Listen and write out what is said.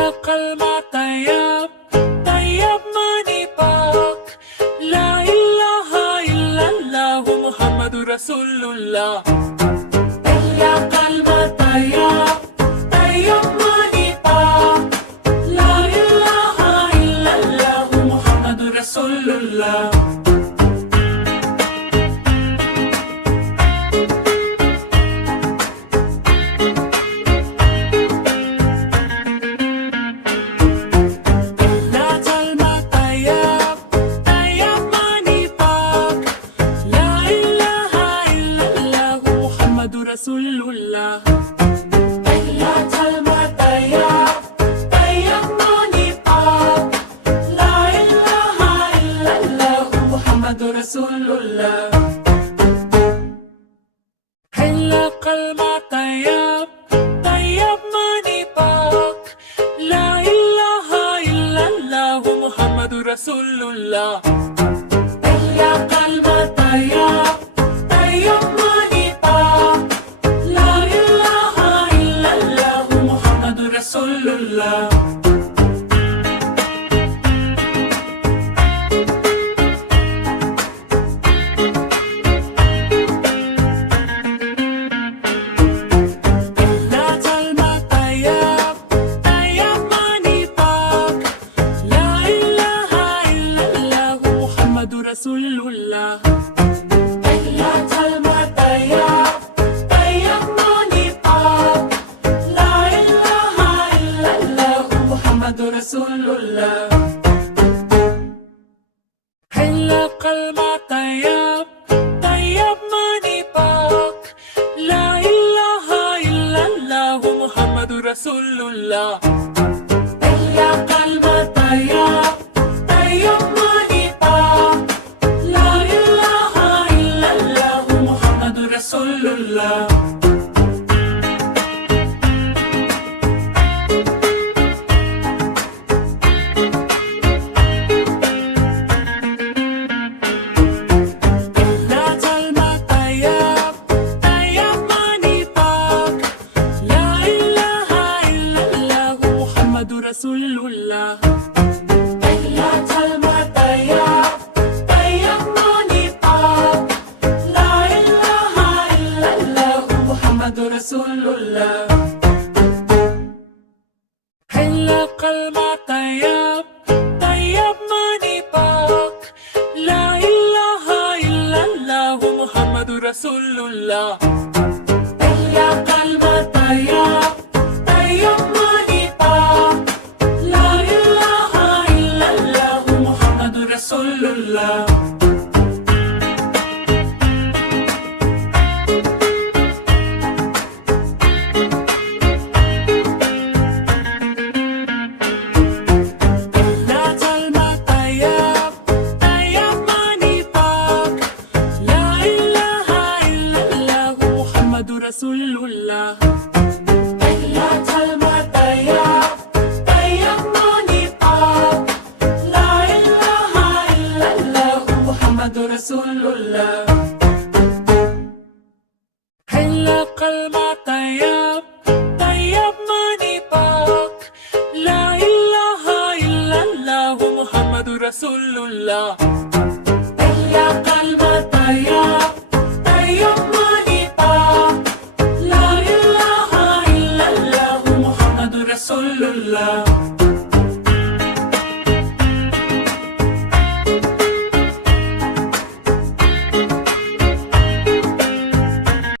حلق المطيب طيب منيبك لا إله إلا الله محمد رسول الله. حلق المطيب طيب منيبك لا إله إلا الله محمد رسول الله. رسول الله. حلة المطيب طيب منيبك لا إله إلا الله محمد رسول الله. حلق المطيب طيب منيبك لا إله إلا الله محمد رسول الله. حلق المطيب طيب رسول الله. حلة المطيب طيب منيبك لا إله إلا الله محمد رسول الله. حلة المطيب طيب منيبك لا إله إلا الله محمد رسول الله. حلق المطيب طيب منيبك لا إله إلا الله محمد رسول الله. حلق المطيب طيب منيبك لا إله إلا الله محمد رسول الله. رسول الله. حلة المطيب طيب منيبك لا إله إلا الله محمد رسول الله. حلق المطيب طيب منيبك لا إله إلا الله محمد رسول الله. حلق المطيب طيب رسول الله. حلة المطيب طيب منيبك لا إله إلا الله محمد رسول الله. حلة المطيب طيب منيبك لا إله إلا الله محمد رسول الله. حلق المطيب طيب منيبك لا إله إلا الله محمد رسول الله. حلق المطيب طيب منيبك لا إله إلا الله محمد رسول الله.